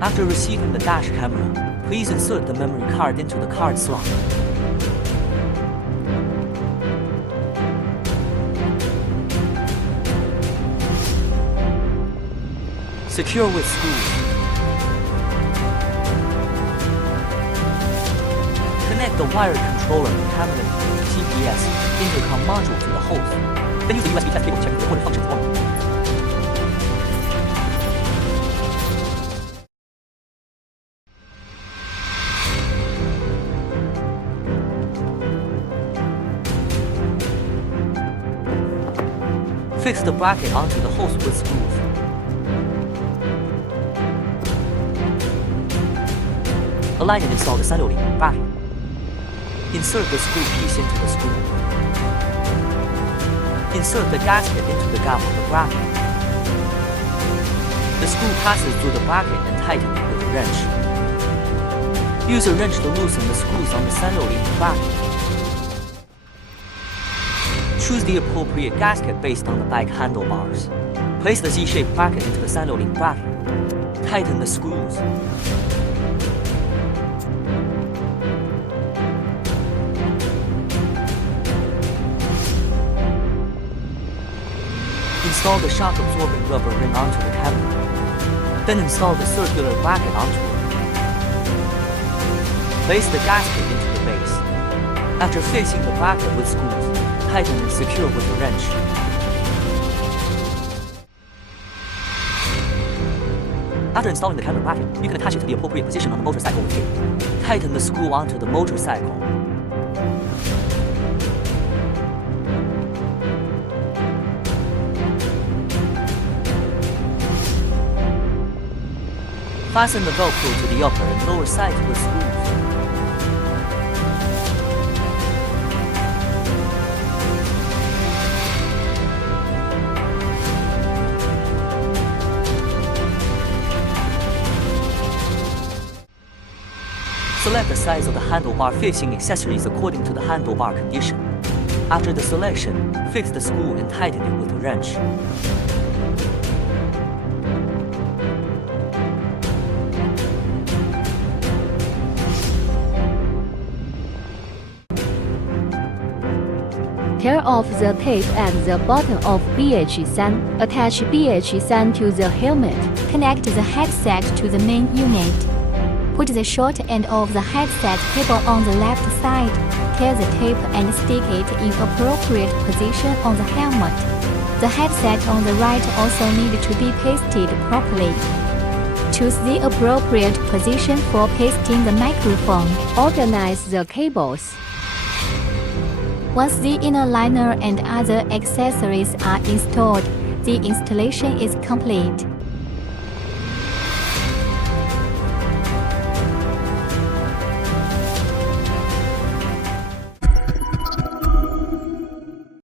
After receiving the dash camera, please insert the memory card into the card slot. Secure with screws. Connect the wired controller, camera, TPMS, Intercom module to the host. Then use the USB test cable to check if the recorded functions only. Fix the bracket onto the host with screws. Align and install the 360 bracket. Insert the screw piece into the screw. Insert the gasket into the gap of the bracket. The screw passes through the bracket and tighten it with a wrench. Use a wrench to loosen the screws on the 360 bracket. Choose the appropriate gasket based on the bike handlebars. Place the Z-shaped bracket into the 360 bracket. Tighten the screws. Install the shock absorbing rubber ring onto the camera. Then install the circular bracket onto it. Place the gasket into the base. After fixing the bracket with screws, tighten and secure with a wrench. After installing the camera bracket, you can attach it to the appropriate position on the motorcycle with tape. Tighten the screw onto the motorcycle. Fasten the Velcro to the upper and lower sides with screws. Select the size of the handlebar fixing accessories according to the handlebar condition. After the selection, fix the screw and tighten it with a wrench. Tear off the tape at the bottom of V-SYS. Attach V-SYS to the helmet. Connect the headset to the main unit. Put the short end of the headset cable on the left side. Tear the tape and stick it in appropriate position on the helmet. The headset on the right also needs to be pasted properly. Choose the appropriate position for pasting the microphone. Organize the cables. Once the inner liner and other accessories are installed, the installation is complete.